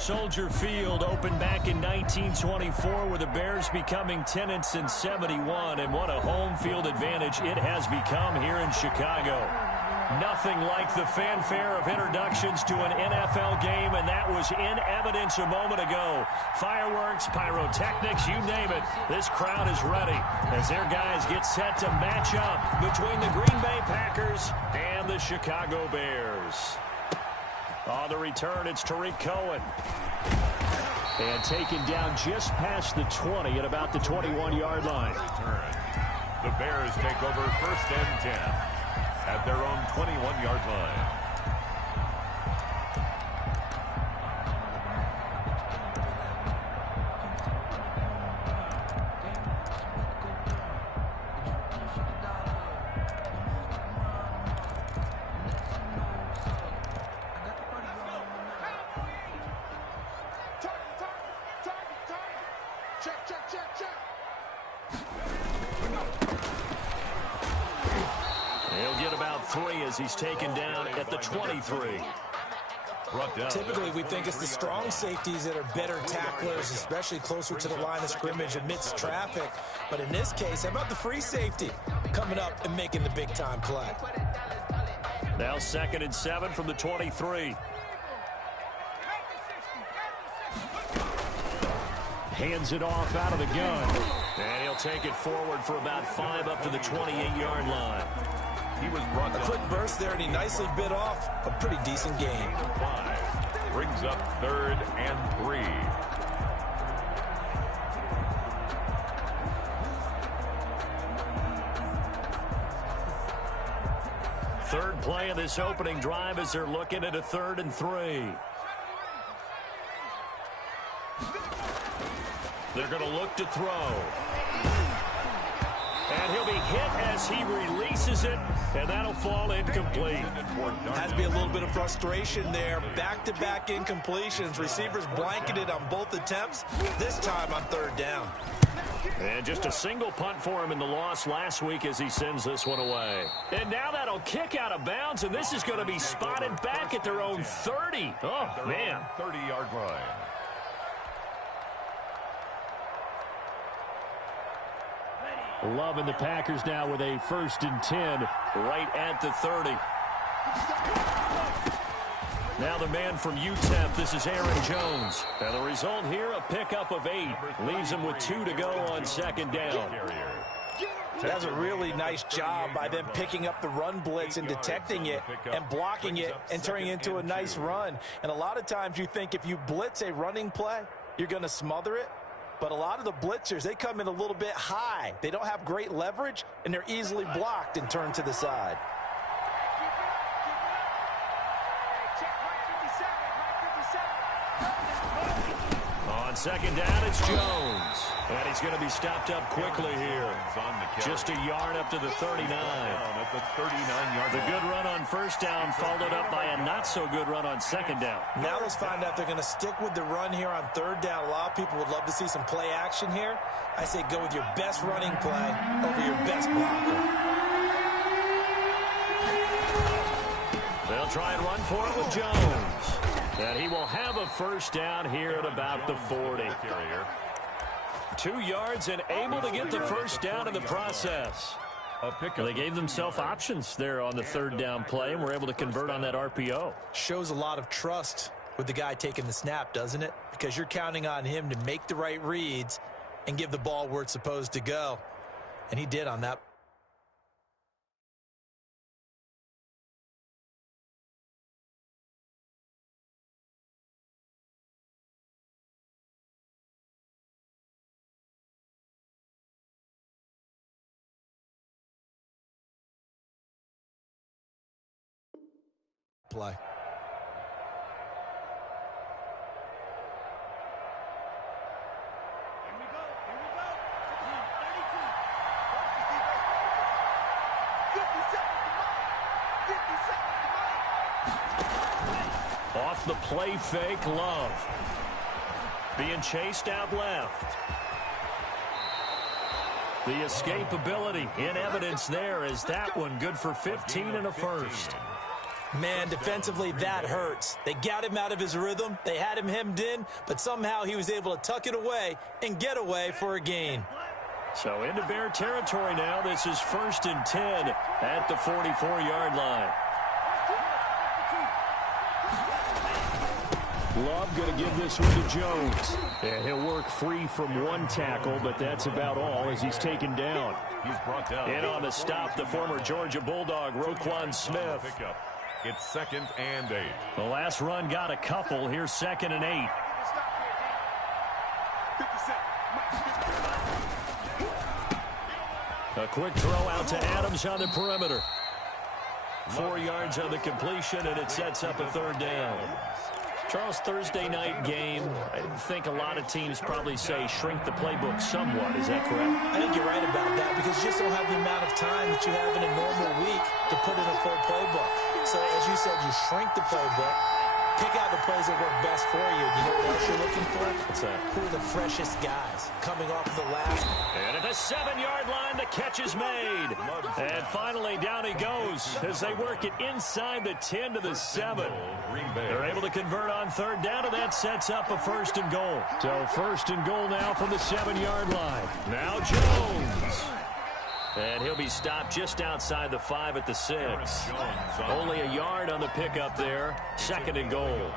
Soldier Field opened back in 1924 with the Bears becoming 10-71, and what a home field advantage it has become here in Chicago. Nothing like the fanfare of introductions to an NFL game, and that was in evidence a moment ago. Fireworks, pyrotechnics, you name it. This crowd is ready as their guys get set to match up between the Green Bay Packers and the Chicago Bears. On the return, it's Tariq Cohen. And taken down just past the 20 at about the 21-yard line. The Bears take over 1st and 10 at their own 21-yard line. He's taken down at the 23. Typically, we think it's the strong safeties that are better tacklers, especially closer to the line of scrimmage amidst traffic. But in this case, how about the free safety coming up and making the big-time play? Now 2nd and 7 from the 23. Hands it off out of the gun. And he'll take it forward for about 5 up to the 28-yard line. He was brought down. A quick burst there, and he nicely bit off a pretty decent game. 5 brings up 3rd and 3. Third play of this opening drive as they're looking at a 3rd and 3. They're going to look to throw. And he'll be hit as he releases it, and that'll fall incomplete. Has to be a little bit of frustration there. Back-to-back incompletions. Receivers blanketed on both attempts, this time on 3rd down. And just a single punt for him in the loss last week as he sends this one away. And now that'll kick out of bounds, and this is going to be spotted back at their own 30. Oh, man. 30-yard line. Loving the Packers now with a 1st and 10 right at the 30. Now the man from UTEP, this is Aaron Jones. And the result here, a pickup of 8. Leaves him with 2 to go on 2nd down. That's a really nice job by them picking up the run blitz and detecting it and blocking it and turning it into a nice run. And a lot of times you think if you blitz a running play, you're going to smother it. But a lot of the blitzers, they come in a little bit high. They don't have great leverage, and they're easily blocked and turned to the side. On 2nd down, it's Jones. And he's going to be stopped up quickly here. Just a yard up to the 39. The good run on 1st down followed up by a not-so-good run on 2nd down. Now let's find out if they're going to stick with the run here on 3rd down. A lot of people would love to see some play action here. I say go with your best running play over your best blocker. They'll try and run for it with Jones. And he will have a 1st down here at about the 40. 2 yards and able to get the 1st down in the process. They gave themselves options there on the 3rd down play and were able to convert on that RPO. Shows a lot of trust with the guy taking the snap, doesn't it? Because you're counting on him to make the right reads and give the ball where it's supposed to go. And he did on that. Play. Off the play fake, Love. Being chased out left. The escapability in evidence there is that one good for 15 and a 1st. Man, defensively, that hurts. They got him out of his rhythm. They had him hemmed in, but somehow he was able to tuck it away and get away for a gain. So into Bear territory now. This is 1st and 10 at the 44-yard line. Love going to give this one to Jones. And he'll work free from one tackle, but that's about all as he's taken down. He's brought down. In on the stop, the former Georgia Bulldog, Roquan Smith. It's 2nd and 8. The last run got a couple. Here's 2nd and 8. A quick throw out to Adams on the perimeter. 4 yards on the completion, and it sets up a 3rd down. Charles, Thursday night game, I think a lot of teams probably say shrink the playbook somewhat. Is that correct? I think you're right about that because you just don't have the amount of time that you have in a normal week to put in a full playbook. So, as you said, you shrink the playbook, pick out the plays that work best for you. You know what else you're looking for? What's that? Who are the freshest guys coming off of the last? And at the 7-yard line, the catch is made. And finally, down he goes as they work it inside the 10 to the 7. They're able to convert on 3rd down, and that sets up a 1st and goal. So 1st and goal now from the 7-yard line. Now Jones. And he'll be stopped just outside the 5 at the 6. Only a yard on the pickup there. 2nd and goal.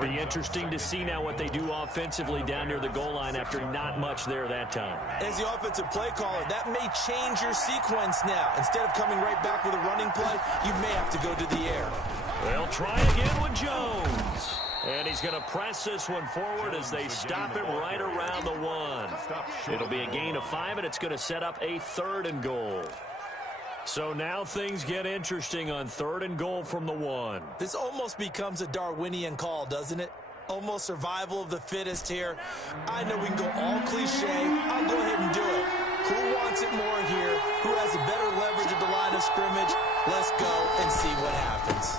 Be interesting to see now what they do offensively down near the goal line after not much there that time. As the offensive play caller, that may change your sequence now. Instead of coming right back with a running play, you may have to go to the air. They'll try again with Jones. And he's going to press this one forward as they stop him right around the 1. It'll be a gain of 5, and it's going to set up a 3rd and goal. So now things get interesting on 3rd and goal from the 1. This almost becomes a Darwinian call, doesn't it? Almost survival of the fittest here. I know we can go all cliche. I'll go ahead and do it. Who wants it more here? Who has a better leverage at the line of scrimmage? Let's go and see what happens.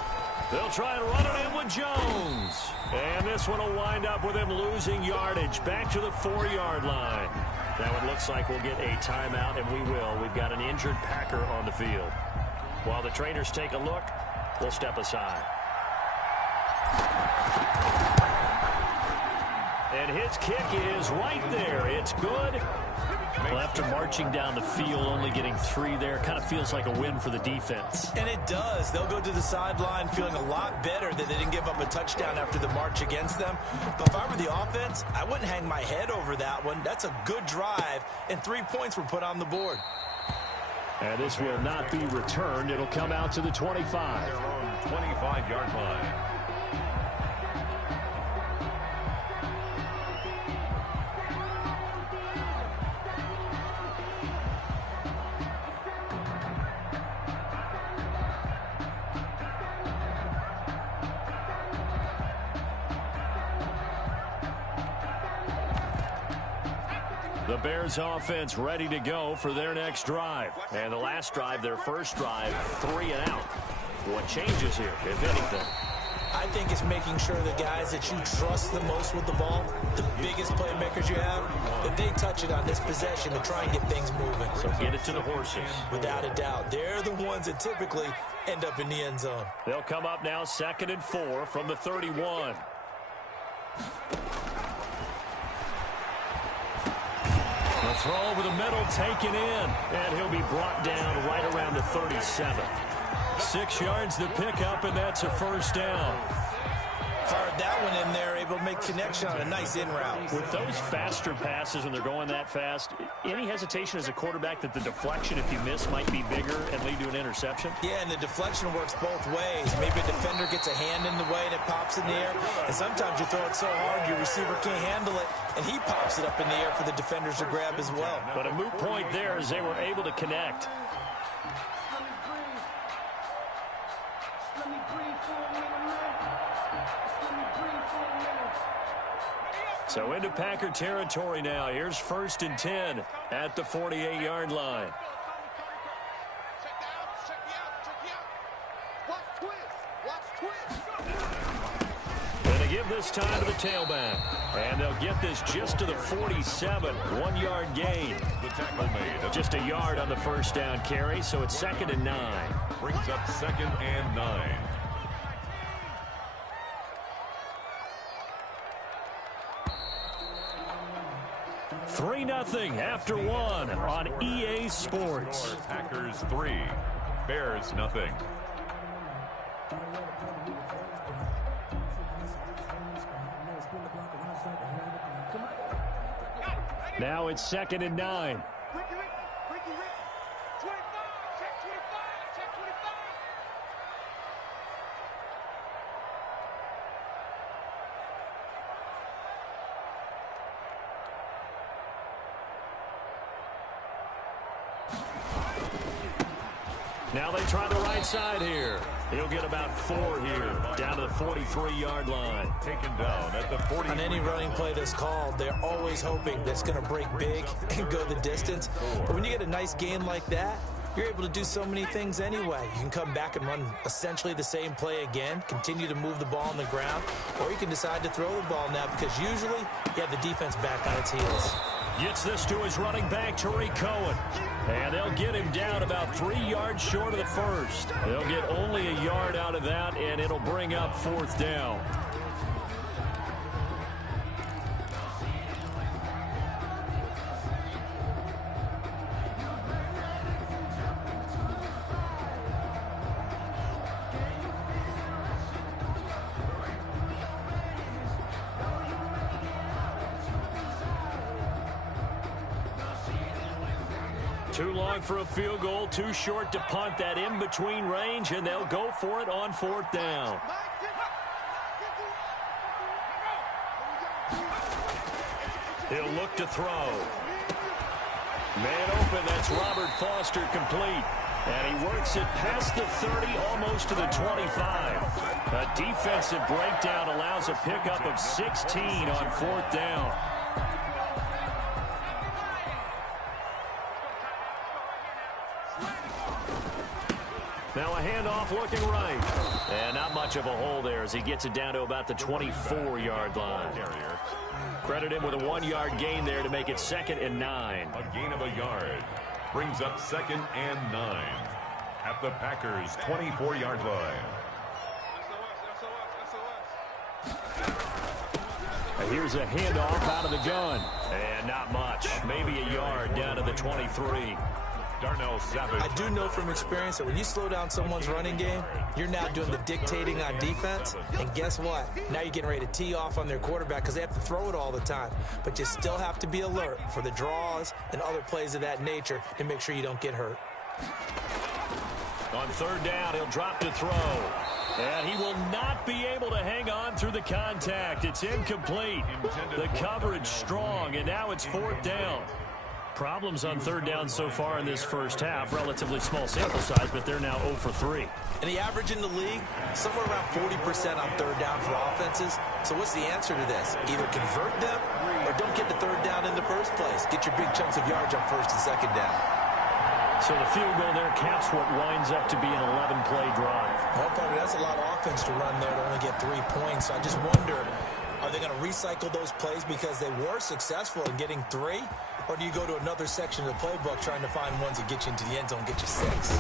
They'll try and run it in with Jones. And this one will wind up with him losing yardage back to the 4-yard line. Now it looks like we'll get a timeout, and we will. We've got an injured Packer on the field. While the trainers take a look, we'll step aside. And his kick is right there. It's good. Well, after marching down the field, only getting 3 there, kind of feels like a win for the defense. And it does. They'll go to the sideline feeling a lot better that they didn't give up a touchdown after the march against them. But if I were the offense, I wouldn't hang my head over that one. That's a good drive, and 3 points were put on the board. And this will not be returned. It'll come out to the 25. Their own 25-yard line. The Bears offense ready to go for their next drive. And the last drive, their first drive, 3 and out. What changes here, if anything? I think it's making sure the guys that you trust the most with the ball, the biggest playmakers you have, that they touch it on this possession to try and get things moving. So get it to the horses. Without a doubt. They're the ones that typically end up in the end zone. They'll come up now 2nd and 4 from the 31. The throw over the middle taken in, and he'll be brought down right around the 37. 6 yards to pick up, and that's a 1st down. Fired that one in there, able to make connection on a nice in route. With those faster passes when they're going that fast, any hesitation as a quarterback that the deflection, if you miss, might be bigger and lead to an interception? Yeah, and the deflection works both ways. Maybe a defender gets a hand in the way and it pops in the air. And sometimes you throw it so hard your receiver can't handle it, and he pops it up in the air for the defenders to grab as well. But a moot point there as they were able to connect. So into Packer territory now. Here's 1st and 10 at the 48-yard line. And they give this time to the tailback. And they'll get this just to the 47. 1-yard gain. The tackle made. Just a yard on the 1st down carry, so it's 2nd and 9. Brings up 2nd and 9. 3-0 after one on EA Sports. Packers 3, Bears nothing. Now it's 2nd and 9. Now they try the right side here. He'll get about 4 here, down to the 43-yard line. Taken down at the 40. On any running play that's called, they're always hoping that's going to break big and go the distance. But when you get a nice gain like that, you're able to do so many things anyway. You can come back and run essentially the same play again, continue to move the ball on the ground, or you can decide to throw the ball now because usually you have the defense back on its heels. Gets this to his running back, Tariq Cohen. And they'll get him down about 3 yards short of the first. They'll get only a yard out of that, and it'll bring up 4th down. Too long for a field goal, too short to punt that in-between range, and they'll go for it on 4th down. He'll look to throw. Man open, that's Robert Foster complete. And he works it past the 30, almost to the 25. A defensive breakdown allows a pickup of 16 on 4th down. Now a handoff looking right. And not much of a hole there as he gets it down to about the 24-yard line. Credit him with a 1-yard gain there to make it 2nd and 9. A gain of a yard brings up 2nd and 9 at the Packers' 24-yard line. And here's a handoff out of the gun. And not much. Maybe a yard down to the 23. Darnell Savage. I do know from experience that when you slow down someone's running game, you're now doing the dictating on defense. And guess what? Now you're getting ready to tee off on their quarterback because they have to throw it all the time. But you still have to be alert for the draws and other plays of that nature to make sure you don't get hurt. On 3rd down, he'll drop to throw. And he will not be able to hang on through the contact. It's incomplete. The coverage strong, and now it's 4th down. Problems on 3rd down so far in this first half. Relatively small sample size, but they're now 0 for 3. And the average in the league, somewhere around 40% on 3rd down for offenses. So what's the answer to this? Either convert them or don't get the 3rd down in the first place. Get your big chunks of yards on 1st and 2nd down. So the field goal there caps what winds up to be an 11-play drive. Well, partner, that's a lot of offense to run there to only get 3 points. So I just wonder, are they going to recycle those plays because they were successful in getting 3? Or do you go to another section of the playbook trying to find ones that get you into the end zone, get you 6?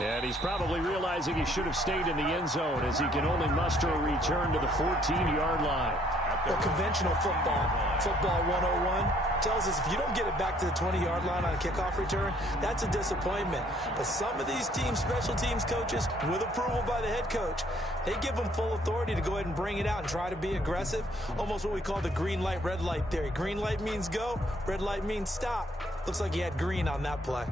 And he's probably realizing he should have stayed in the end zone as he can only muster a return to the 14-yard line. Well, conventional football 101, tells us if you don't get it back to the 20-yard line on a kickoff return, that's a disappointment. But some of these teams, special teams coaches, with approval by the head coach, they give them full authority to go ahead and bring it out and try to be aggressive. Almost what we call the green light, red light theory. Green light means go, red light means stop. Looks like he had green on that play.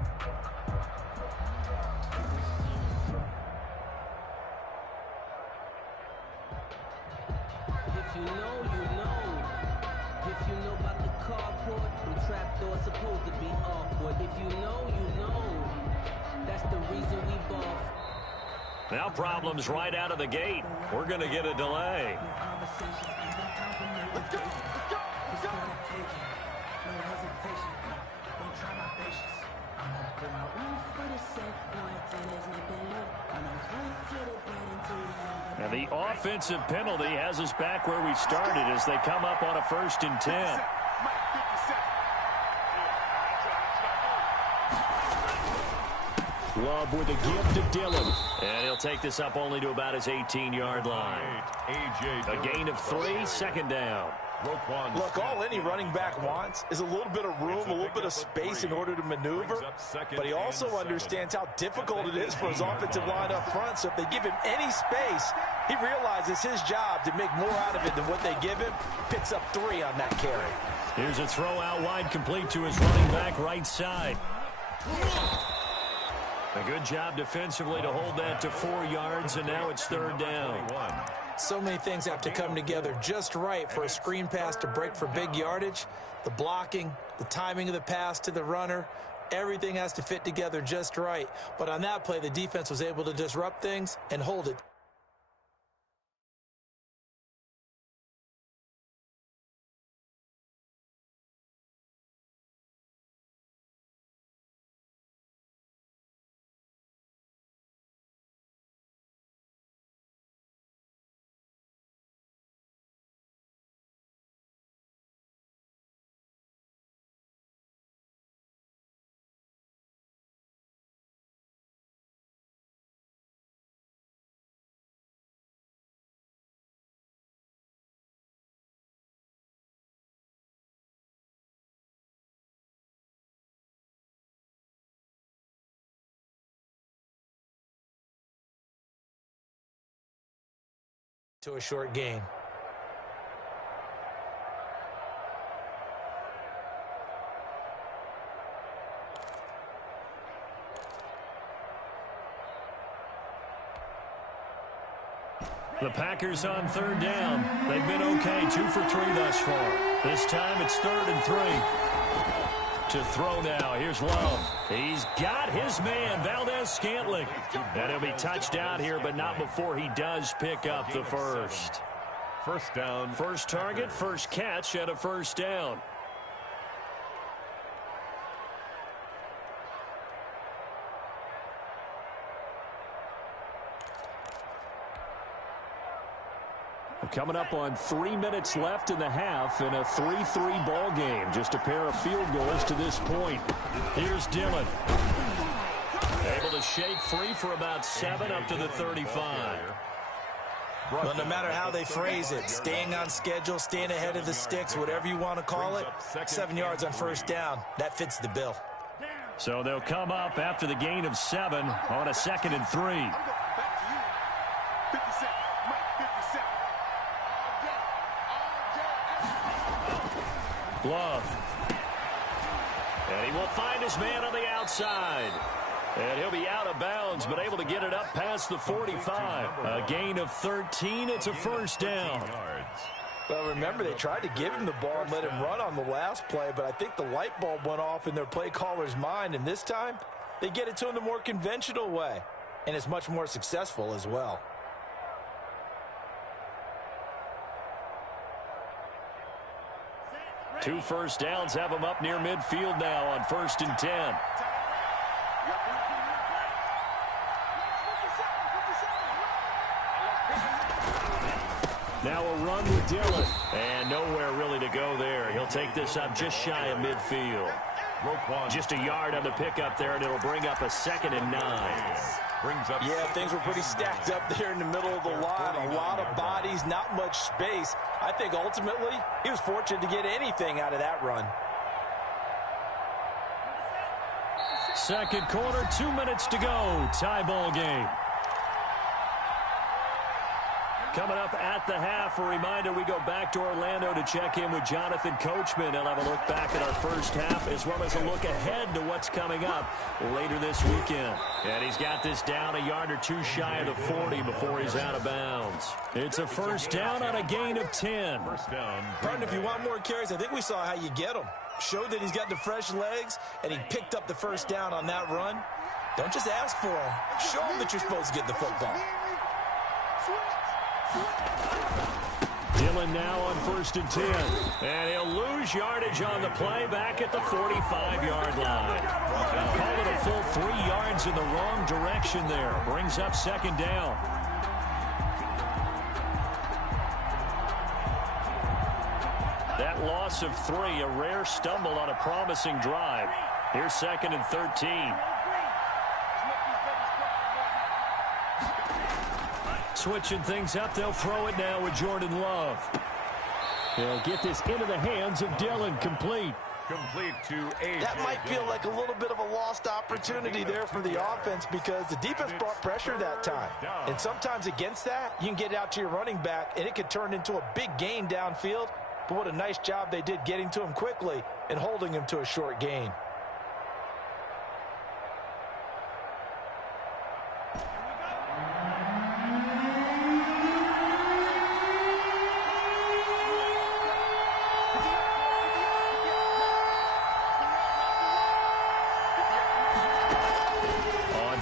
If you know, you know. If you know about the carport, the trapdoor supposed to be awkward. If you know, you know. That's the reason we both. Now problems right out of the gate. We're going to get a delay. Let's go. And the offensive penalty has us back where we started as they come up on a 1st and 10. Love with a gift to Dillon. And he'll take this up only to about his 18-yard line. A gain of 3, 2nd down. Look, all any running back wants is a little bit of room, a little bit of space in order to maneuver, but he also understands how difficult it is for his offensive line up front, so if they give him any space, he realizes his job to make more out of it than what they give him, picks up 3 on that carry. Here's a throw out wide, complete to his running back right side. A good job defensively to hold that to 4 yards, and now it's 3rd down. So many things have to come together just right for a screen pass to break for big yardage. The blocking, the timing of the pass to the runner, everything has to fit together just right. But on that play, the defense was able to disrupt things and hold it. To a short gain. The Packers on 3rd down. They've been okay, 2 for 3 thus far. This time it's 3rd and 3. To throw now, here's Love. He's got his man, Valdez-Scantling. And he'll be touchdown here, but not before he does pick up the first. First down. First target, first catch at a 1st down. Coming up on 3 minutes left in the half in a 3-3 ball game. Just a pair of field goals to this point. Here's Dillon. Able to shake free for about 7 up to the 35. Well, no matter how they phrase it, staying on schedule, staying ahead of the sticks, whatever you want to call it, 7 yards on 1st down. That fits the bill. So they'll come up after the gain of 7 on a 2nd and 3. Love. And he will find his man on the outside. And he'll be out of bounds, but able to get it up past the 45. A gain of 13. It's a 1st down. Well, remember, they tried to give him the ball and let him run on the last play, but I think the light bulb went off in their play caller's mind, and this time they get it to him the more conventional way, and it's much more successful as well. Two 1st downs have him up near midfield now on 1st and 10. Now a run with Dillon. And nowhere really to go there. He'll take this up just shy of midfield. Just a yard on the pickup there, and it'll bring up a 2nd and 9. Yeah, things were pretty stacked up there in the middle of the line. A lot of bodies, not much space. I think ultimately he was fortunate to get anything out of that run. 2nd quarter, 2 minutes to go. Tie ball game. Coming up at the half, a reminder, we go back to Orlando to check in with Jonathan Coachman. He'll have a look back at our first half as well as a look ahead to what's coming up later this weekend. And he's got this down a yard or 2 shy of the 40 before he's out of bounds. It's a 1st down on a gain of 10. Partner, if you want more carries, I think we saw how you get them. Showed that he's got the fresh legs, and he picked up the 1st down on that run. Don't just ask for him. Show him that you're supposed to get the football. Dillon now on 1st and 10. And he'll lose yardage on the play back at the 45-yard line. Call it a full 3 yards in the wrong direction there. Brings up 2nd down. That loss of 3, a rare stumble on a promising drive. Here's 2nd and 13. Switching things up, they'll throw it now with Jordan Love. He'll get this into the hands of Dillon, complete. Complete to A. That might feel like a little bit of a lost opportunity there for the offense because the defense brought pressure that time. And sometimes against that, you can get out to your running back, and it could turn into a big gain downfield. But what a nice job they did getting to him quickly and holding him to a short gain.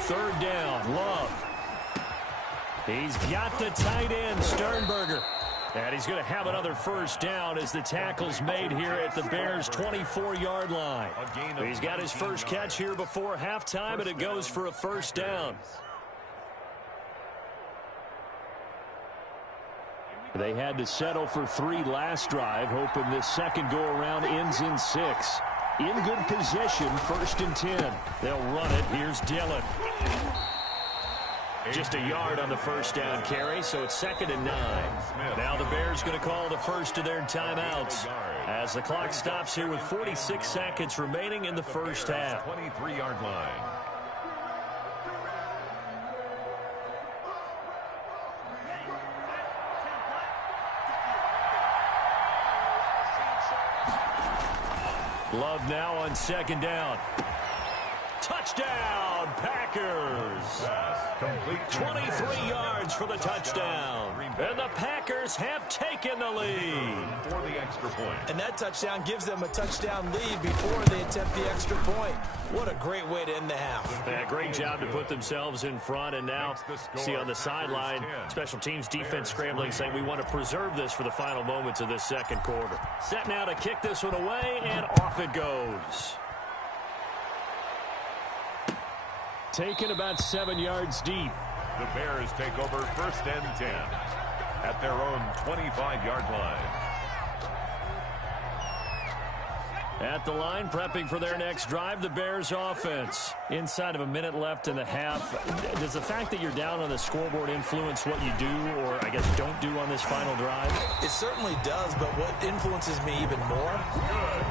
Third down, Love. He's got the tight end, Sternberger. And he's going to have another first down as the tackle's made here at the Bears' 24-yard line. He's got his first catch here before halftime, and it goes for a first down. They had to settle for 3 last drive, hoping this second go-around ends in 6. In good position, 1st and 10. They'll run it. Here's Dillon. Just a yard on the first down carry, so it's 2nd and 9. Now the Bears going to call the first of their timeouts as the clock stops here with 46 seconds remaining in the first half. 23-yard line. Love now on 2nd down. Touchdown, Packers. 23 yards for the touchdown. And the Packers have taken the lead. For the extra point. And that touchdown gives them a touchdown lead before they attempt the extra point. What a great way to end the half. Yeah, great job to put themselves in front. And now, see on the sideline, special teams defense scrambling, saying we want to preserve this for the final moments of this second quarter. Set now to kick this one away, and off it goes. Taken about 7 yards deep. The Bears take over 1st and 10 at their own 25-yard line. At the line, prepping for their next drive, the Bears offense. Inside of a minute left in the half, does the fact that you're down on the scoreboard influence what you do or, I guess, don't do on this final drive? It certainly does, but what influences me even more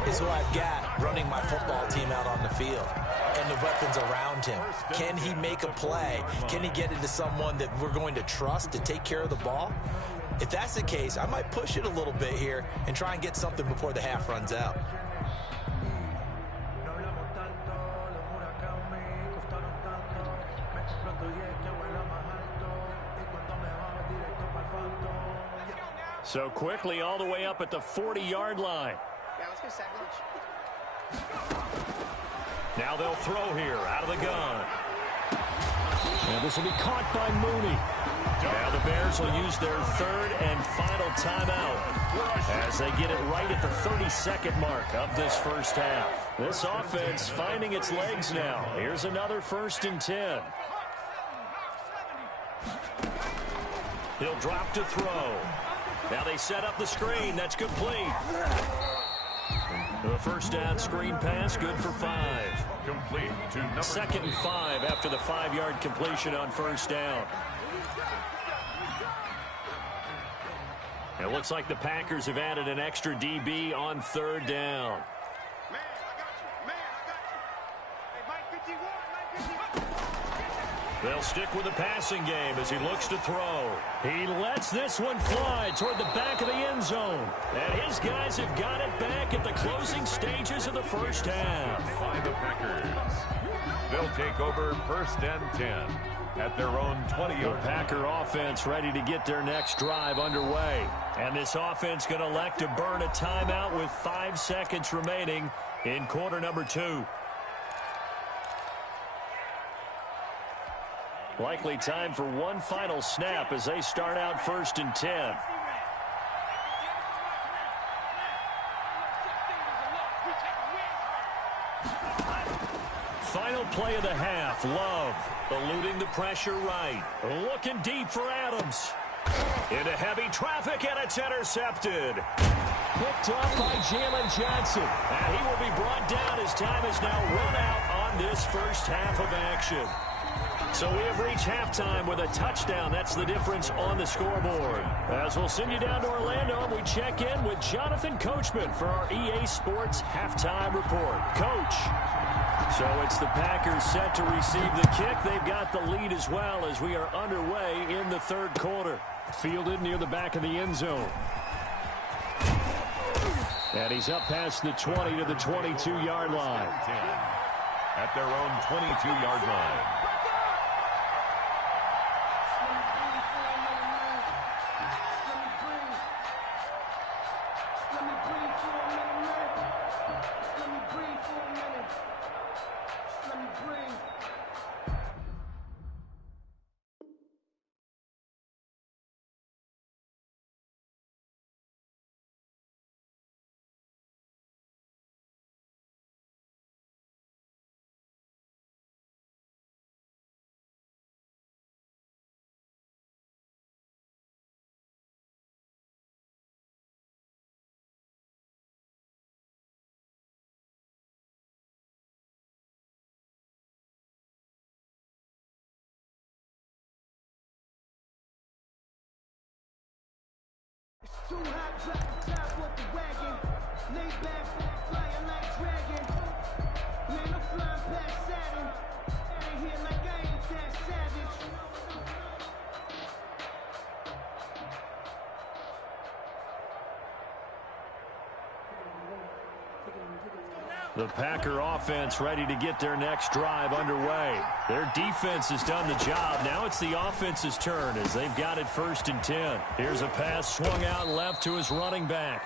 is who I've got running my football team out on the field and the weapons around him. Can he make a play? Can he get into someone that we're going to trust to take care of the ball? If that's the case, I might push it a little bit here and try and get something before the half runs out. So quickly all the way up at the 40-yard line. Yeah, let's get a sack lunch. Now they'll throw here out of the gun. And this will be caught by Mooney. Now the Bears will use their 3rd and final timeout as they get it right at the 32nd mark of this first half. This offense finding its legs now. Here's another 1st and 10. He'll drop to throw. Now they set up the screen. That's complete. The first down screen pass, good for 5. Complete to number 2nd and 5 after the 5-yard completion on first down. It looks like the Packers have added an extra DB on 3rd down. Man, I got you. Man, I got you. Hey, Mike 51, Mike 51. They'll stick with the passing game as he looks to throw. He lets this one fly toward the back of the end zone. And his guys have got it back at the closing stages of the first half. by the Packers. They'll take over 1st and 10 at their own 20-yard. The Packer offense ready to get their next drive underway. And this offense going to elect to burn a timeout with 5 seconds remaining in quarter number 2. Likely time for one final snap as they start out 1st and 10. Final play of the half. Love eluding the pressure right. Looking deep for Adams. Into heavy traffic, and it's intercepted. Picked up by Jalen Johnson. And he will be brought down as time is now run out on this first half of action. So we have reached halftime with a touchdown. That's the difference on the scoreboard. As we'll send you down to Orlando, we check in with Jonathan Coachman for our EA Sports Halftime Report. Coach. So it's the Packers set to receive the kick. They've got the lead as well as we are underway in the third quarter. Fielded near the back of the end zone. And he's up past the 20 to the 22-yard line. At their own 22-yard line. Too hot, drop the top off the wagon. Lay back, flying like dragon. Man, I'm flying past Saturn. Out of here like I ain't that savage. The Packer offense ready to get their next drive underway. Their defense has done the job. Now it's the offense's turn as they've got it 1st and 10. Here's a pass swung out left to his running back.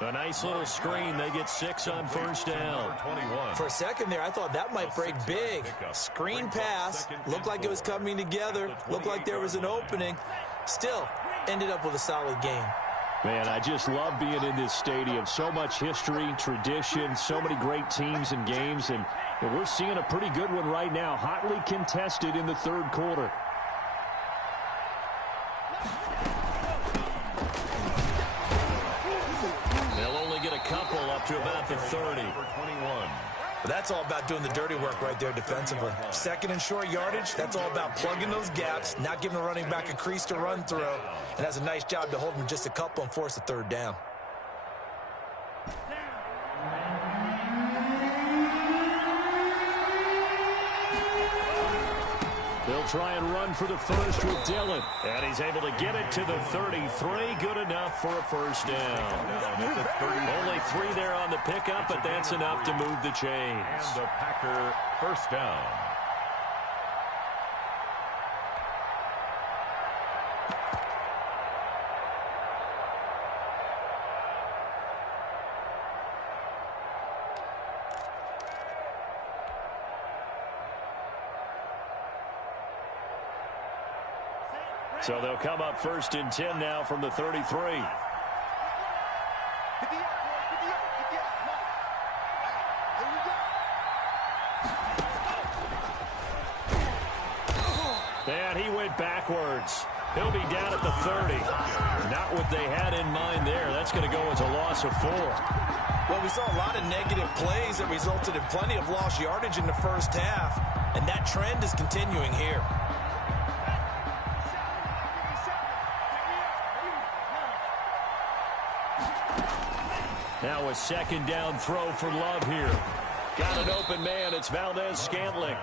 A nice little screen. They get 6 on 1st down. For a second there, I thought that might break big. Screen pass. Looked like it was coming together. Looked like there was an opening. Still, ended up with a solid game. Man, I just love being in this stadium. So much history, tradition, so many great teams and games, and we're seeing a pretty good one right now, hotly contested in the third quarter. They'll only get a couple up to about the 30. But that's all about doing the dirty work right there defensively. 2nd and short yardage, that's all about plugging those gaps, not giving the running back a crease to run through, and has a nice job to hold him just a couple and force a 3rd down. They'll try and run for the first with Dillon. And he's able to get it to the 33. Good enough for a 1st down. Only 3 there on the pickup, but that's enough to move the chains. And the Packer 1st down. So they'll come up 1st and 10 now from the 33. And he went backwards. He'll be down at the 30. Not what they had in mind there. That's going to go as a loss of 4. Well, we saw a lot of negative plays that resulted in plenty of lost yardage in the first half, and that trend is continuing here. Now a 2nd down throw for Love here. Got an open man. It's Valdez-Scantling.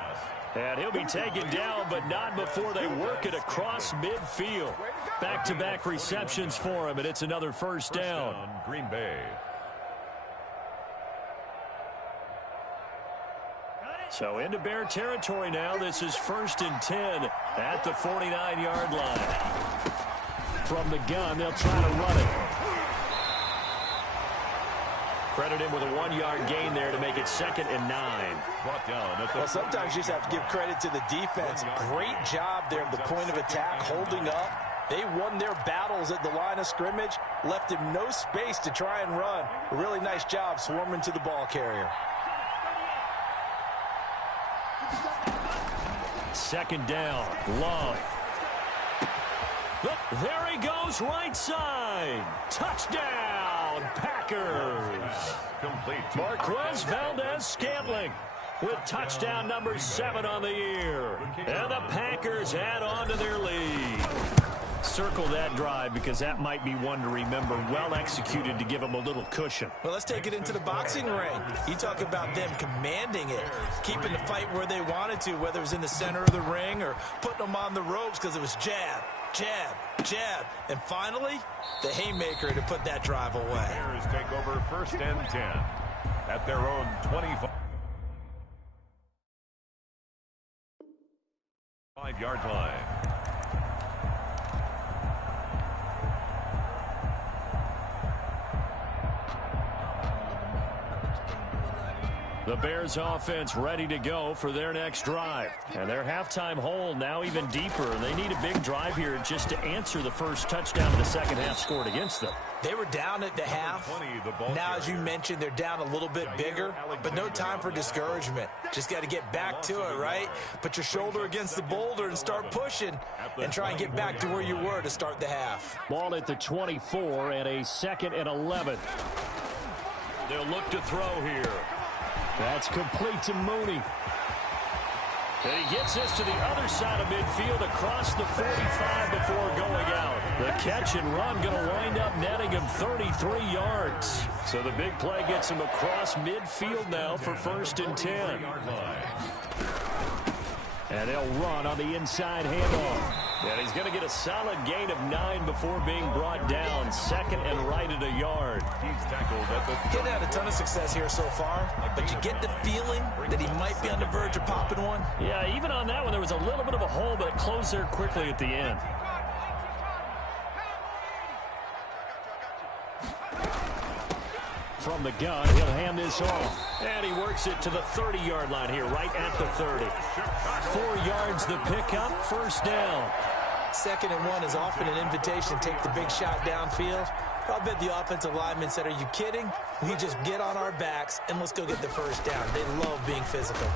And he'll be taken down, but not before they work it across midfield. Back-to-back receptions for him, and it's another 1st down. Green Bay. So into Bear territory now. This is 1st and 10 at the 49-yard line. From the gun, they'll try to run it. Credit him with a 1-yard gain there to make it 2nd and 9. Brought down at the Well, sometimes you just have to give credit to the defense. Great job there at the point of attack, holding up. They won their battles at the line of scrimmage, left him no space to try and run. A really nice job swarming to the ball carrier. 2nd down. Love. There he goes, right side. Touchdown, Packers. complete. Marquez Valdez-Scantling. with touchdown number 7 on the year. And the Packers add on to their lead. Circle that drive because that might be one to remember. Well executed to give them a little cushion. Well, let's take it into the boxing ring. You talk about them commanding it, keeping the fight where they wanted to, whether it was in the center of the ring or putting them on the ropes because it was jab, jab, jab. And finally, the haymaker to put that drive away. Bears take over 1st and 10 at their own 25-yard line. The Bears offense ready to go for their next drive. And their halftime hole now even deeper. They need a big drive here just to answer the first touchdown of the second half scored against them. They were down at the half. Now, as you mentioned, they're down a little bit bigger, but no time for discouragement. Just got to get back to it, right? Put your shoulder against the boulder and start pushing and try and get back to where you were to start the half. Ball at the 24 and a 2nd and 11. They'll look to throw here. That's complete to Mooney. And he gets this to the other side of midfield across the 45 before going out. The catch and run going to wind up netting him 33 yards. So the big play gets him across midfield now for 1st and 10. And they'll run on the inside handoff. And he's going to get a solid gain of 9 before being brought down. 2nd and right at a yard. He's tackled at the Getting had a ton of success here so far, but you get the feeling that he might be on the verge of popping one. Yeah, even on that one, there was a little bit of a hole, but it closed there quickly at the end. From the gun, he'll hand this off. And he works it to the 30-yard line here, right at the 30. 4 yards the pickup, 1st down. 2nd and 1 is often an invitation to take the big shot downfield. I'll bet the offensive lineman said, are you kidding? We just get on our backs and let's go get the 1st down. They love being physical.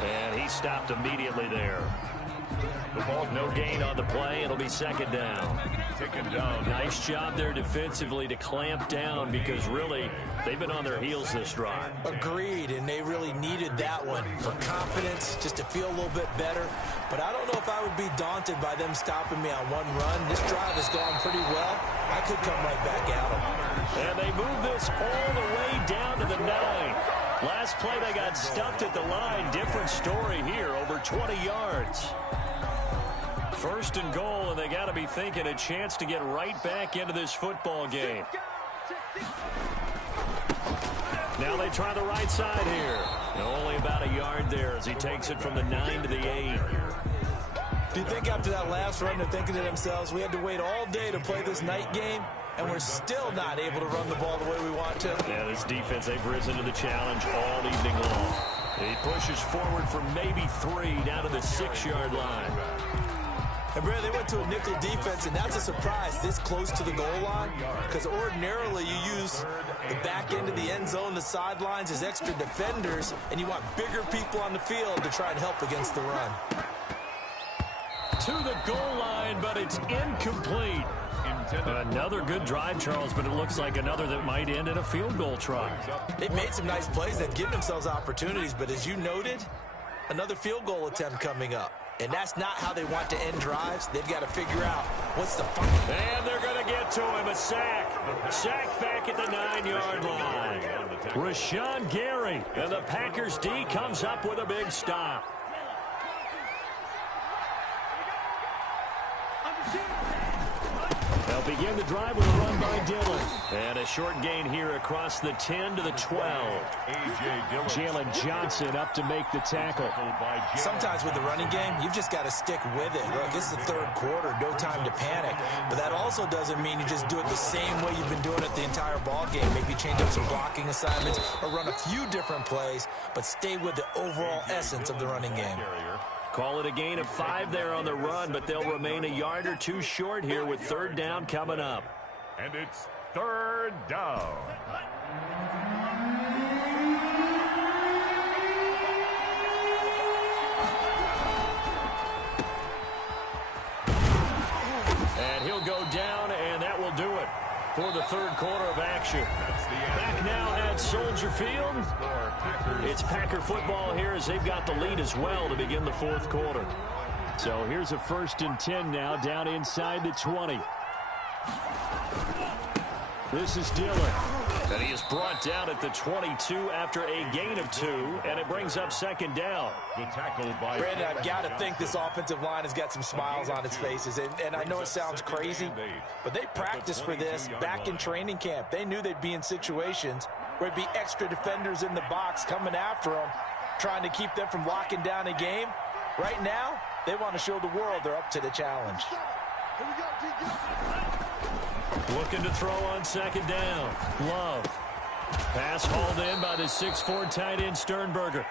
And he stopped immediately there. The ball, no gain on the play. It'll be 2nd down. taken down. Nice job there defensively to clamp down because really they've been on their heels this drive. Agreed, and they really needed that one for confidence, just to feel a little bit better. But I don't know if I would be daunted by them stopping me on one run. This drive has gone pretty well. I could come right back at them. And they move this all the way down to the 9. Last play, they got stuffed at the line. Different story here, over 20 yards. First and goal, and they got to be thinking a chance to get right back into this football game. Now they try the right side here. And only about a yard there as he takes it from the 9 to the 8. Do you think after that last run they're thinking to themselves, we had to wait all day to play this night game, and we're still not able to run the ball the way we want to? Yeah, this defense, they've risen to the challenge all evening long. He pushes forward for maybe 3 down to the 6-yard line. And, Brad, they went to a nickel defense, and that's a surprise this close to the goal line, because ordinarily you use the back end of the end zone, the sidelines as extra defenders, and you want bigger people on the field to try and help against the run. To the goal line, but it's incomplete. Another good drive, Charles, but it looks like another that might end in a field goal try. They've made some nice plays. They've given themselves opportunities, but as you noted, another field goal attempt coming up. And that's not how they want to end drives. They've got to figure out what's the fun. And they're going to get to him, a sack. Sack back at the 9-yard line. Rashawn Gary, and the Packers D comes up with a big stop. They'll begin the drive with a run by Dillon. And a short gain here across the 10 to the 12. Jalen Johnson up to make the tackle. Sometimes with the running game, you've just got to stick with it. Look, it's the third quarter, no time to panic. But that also doesn't mean you just do it the same way you've been doing it the entire ball game. Maybe change up some blocking assignments or run a few different plays, but stay with the overall essence of the running game. Call it a gain of 5 there on the run, but they'll remain a yard or 2 short here with third down coming up. And it's third down. And he'll go down, and that will do it for the third quarter of action. Back now at Soldier Field. It's Packer football here as they've got the lead as well to begin the fourth quarter. So here's a 1st and 10 now down inside the 20. This is Dillon. And he is brought down at the 22 after a gain of 2, and it brings up 2nd down. The tackle by Brandon, I've got to think this offensive line has got some smiles on its faces. And I know it sounds crazy, but they practiced for this back in training camp. They knew they'd be in situations where it'd be extra defenders in the box coming after them, trying to keep them from locking down a game. Right now, they want to show the world they're up to the challenge. Looking to throw on 2nd down. Love. Pass hauled in by the 6'4" tight end Sternberger.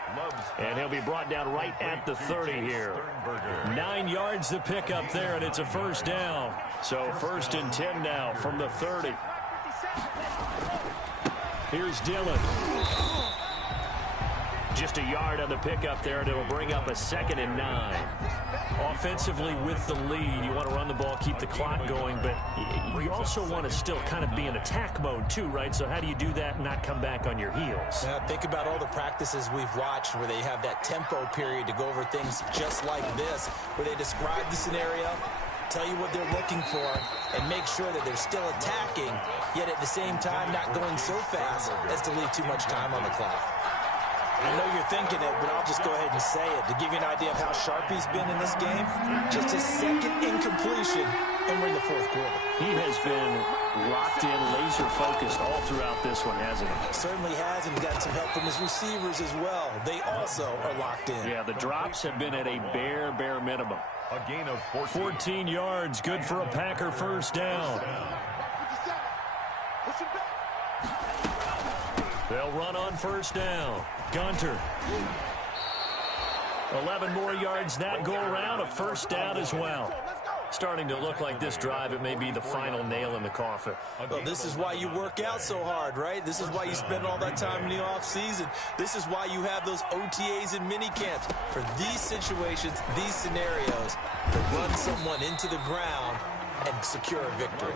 And he'll be brought down right at the 30 here. 9 yards to pick up there, and it's a 1st down. So 1st and 10 now from the 30. Here's Dillon. Just a yard on the pickup there, and it'll bring up a 2nd and 9. Offensively with the lead, you want to run the ball, keep the clock going, but you also want to still kind of be in attack mode too, right? So how do you do that and not come back on your heels? Now, think about all the practices we've watched where they have that tempo period to go over things just like this, where they describe the scenario, tell you what they're looking for, and make sure that they're still attacking, yet at the same time not going so fast as to leave too much time on the clock. I know you're thinking it, but I'll just go ahead and say it. To give you an idea of how sharp he's been in this game, just his 2nd incompletion, and we're in the 4th quarter. He has been locked in, laser-focused all throughout this one, hasn't he? Certainly has, and got some help from his receivers as well. They also are locked in. Yeah, the drops have been at a bare minimum. a gain of 14 yards, good for a Packer 1st down. They'll run on 1st down. Gunter. 11 more yards that go around, a 1st down as well. Starting to look like this drive, it may be the final nail in the coffin. Well, this is why you work out so hard, right? This is why you spend all that time in the offseason. This is why you have those OTAs and mini camps. For these situations, these scenarios, to run someone into the ground and secure a victory.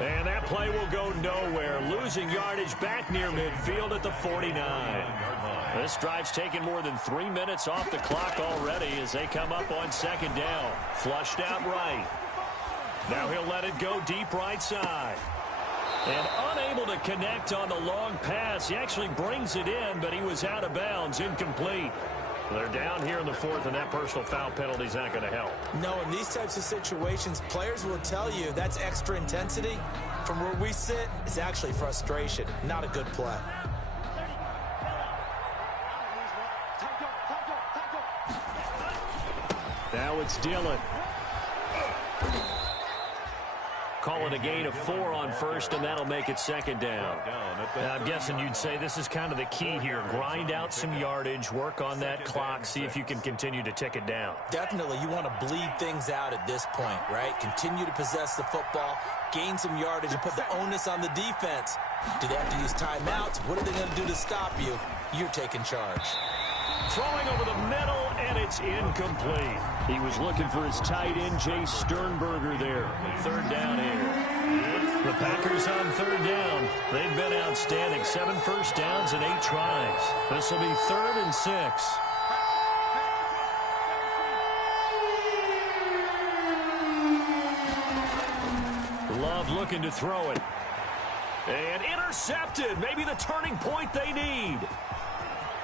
And that play will go nowhere. Losing yardage back near midfield at the 49. This drive's taken more than 3 minutes off the clock already as they come up on 2nd down. Flushed out right. Now he'll let it go deep right side. And unable to connect on the long pass. He actually brings it in, but he was out of bounds, incomplete. They're down here in the 4th, and that personal foul penalty is not going to help. No, in these types of situations, players will tell you that's extra intensity. From where we sit, it's actually frustration, not a good play. Now it's Dillon. Call it a gain of 4 on 1st, and that'll make it 2nd down. Now, I'm guessing you'd say this is kind of the key here. Grind out some yardage, work on that clock, see if you can continue to tick it down. Definitely, you want to bleed things out at this point, right? Continue to possess the football, gain some yardage, and put the onus on the defense. Do they have to use timeouts? What are they going to do to stop you? You're taking charge. Throwing over the middle, and it's incomplete. He was looking for his tight end, Jay Sternberger there. 3rd down here. The Packers on 3rd down. They've been outstanding. 7 first downs and 8 tries. This will be 3rd and 6. Love looking to throw it. And intercepted. Maybe the turning point they need.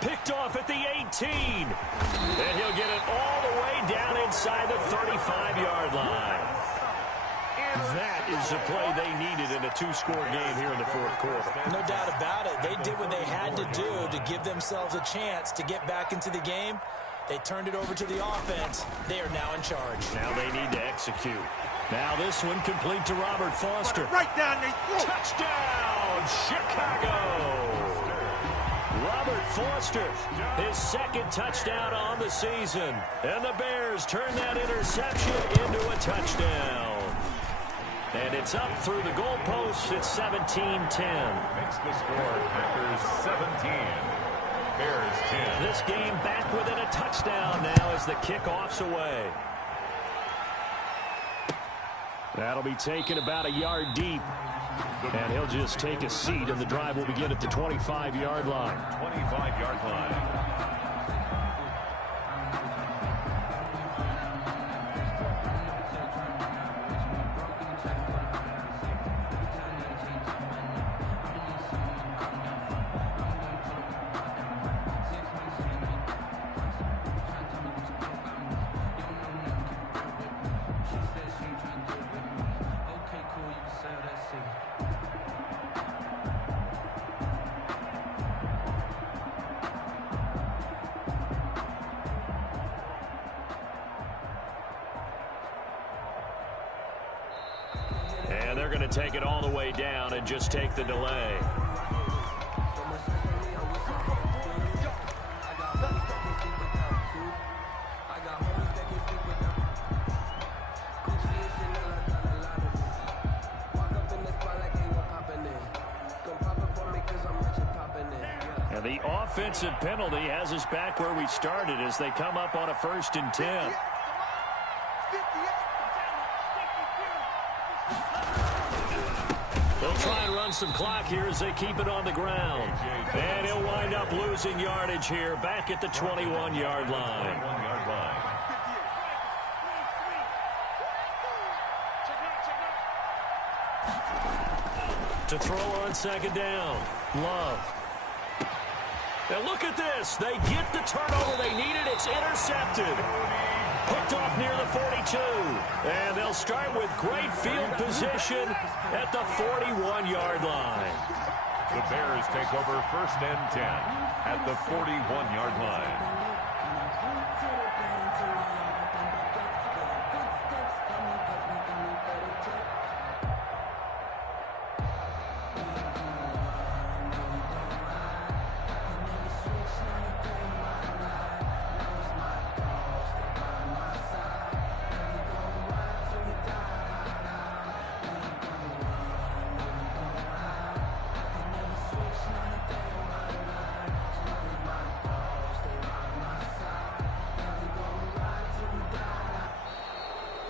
Picked off at the 18. And he'll get it all the way down inside the 35-yard line. That is the play they needed in a 2-score game here in the 4th quarter. No doubt about it. They did what they had to do to give themselves a chance to get back into the game. They turned it over to the offense. They are now in charge. Now they need to execute. Now this one complete to Robert Foster. Right down there. Touchdown, Chicago! Robert Foster, his 2nd touchdown on the season. And the Bears turn that interception into a touchdown. And it's up through the goalposts. It's 17-10. Makes the score Packers 17. Bears 10. This game back within a touchdown now as the kickoff's away. That'll be taken about a yard deep. And he'll just take a seat, and the drive will begin at the 25-yard line. 25-yard line. And they're going to take it all the way down and just take the delay. And the offensive penalty has us back where we started as they come up on a 1st and 10. They'll try and run some clock here as they keep it on the ground. And he'll wind up losing yardage here back at the 21-yard line. To throw on 2nd down. Love. Now look at this. They get the turnover they needed. It's intercepted. Hooked off near the 42. And they'll start with great field position at the 41-yard line. The Bears take over 1st and 10 at the 41-yard line.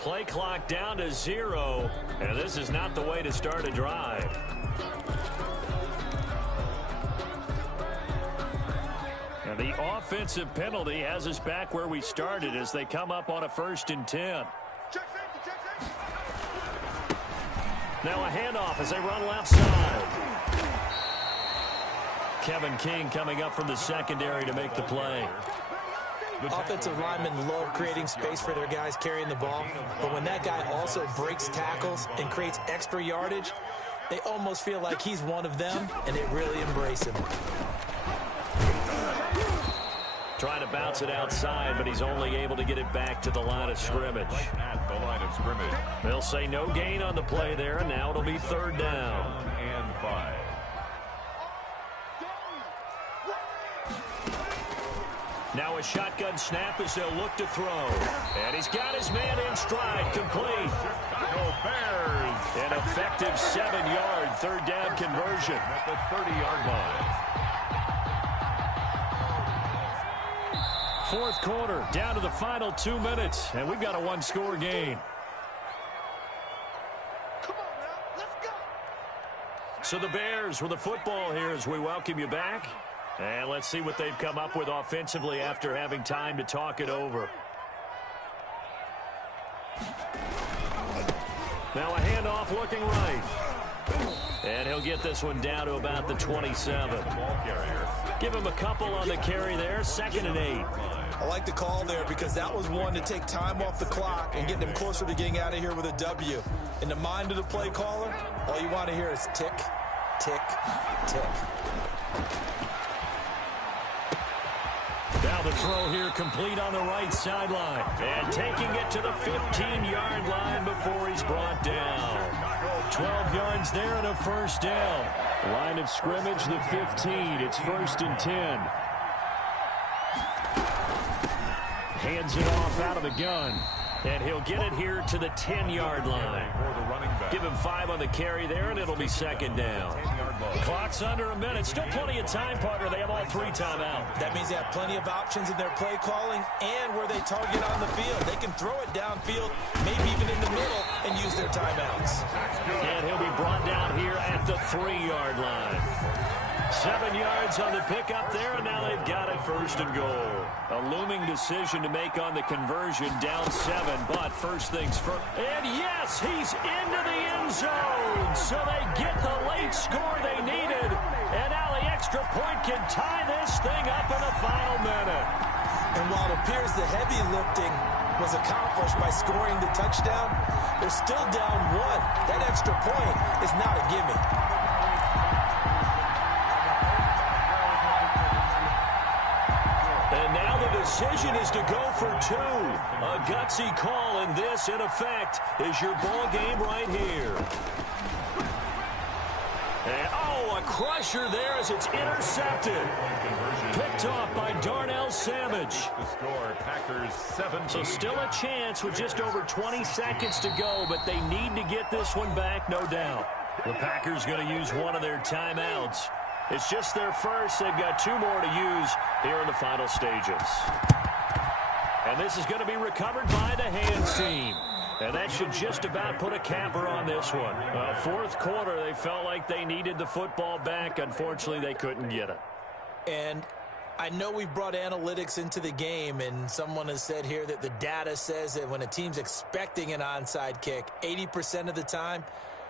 Play clock down to 0, and this is not the way to start a drive. And the offensive penalty has us back where we started as they come up on a 1st and 10. Now a handoff as they run left side. Kevin King coming up from the secondary to make the play. Offensive linemen love creating space for their guys carrying the ball, but when that guy also breaks tackles and creates extra yardage, they almost feel like he's one of them, and they really embrace him. Trying to bounce it outside, but he's only able to get it back to the line of scrimmage. At the line of scrimmage. They'll say no gain on the play there, and now it'll be 3rd down. And 5. Now a shotgun snap as they'll look to throw. And he's got his man in stride, complete. Chicago Bears. An effective 7-yard 3rd down conversion. At the 30-yard line. 4th quarter, down to the final 2 minutes, and we've got a 1-score game. Come on now, let's go. So the Bears with the football here as we welcome you back. And let's see what they've come up with offensively after having time to talk it over. Now a handoff looking right. And he'll get this one down to about the 27. Give him a couple on the carry there, 2nd and 8. I like the call there because that was one to take time off the clock and get them closer to getting out of here with a W. In the mind of the play caller, all you want to hear is tick, tick, tick. Now the throw here complete on the right sideline. And taking it to the 15-yard line before he's brought down. 12 yards there and a 1st down. Line of scrimmage, the 15. It's 1st and 10. Hands it off out of the gun. And he'll get it here to the 10-yard line. Give him 5 on the carry there, and it'll be second down. Clock's under a minute. Still plenty of time, partner. They have all 3 timeouts. That means they have plenty of options in their play calling and where they target on the field. They can throw it downfield, maybe even in the middle, and use their timeouts. And he'll be brought down here at the 3-yard line. 7 yards on the pickup there, and now they've got it first and goal. A looming decision to make on the conversion, down 7, but first things first. And yes, he's into the end zone. So they get the late score they needed, and now the extra point can tie this thing up in the final minute. And while it appears the heavy lifting was accomplished by scoring the touchdown, they're still down 1. That extra point is not a gimme. And now the decision is to go for 2. A gutsy call, and this, in effect, is your ball game right here. And, a crusher there as it's intercepted. Picked off by Darnell Savage. The score, Packers 7. So still a chance with just over 20 seconds to go, but they need to get this one back, no doubt. The Packers going to use one of their timeouts. It's just their first. They've got 2 more to use here in the final stages. And this is going to be recovered by the hands team. And that should just about put a capper on this one. Fourth quarter, they felt like they needed the football back. Unfortunately, they couldn't get it. And I know we've brought analytics into the game, and someone has said here that the data says that when a team's expecting an onside kick, 80% of the time,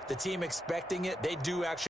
the team expecting it, they do actually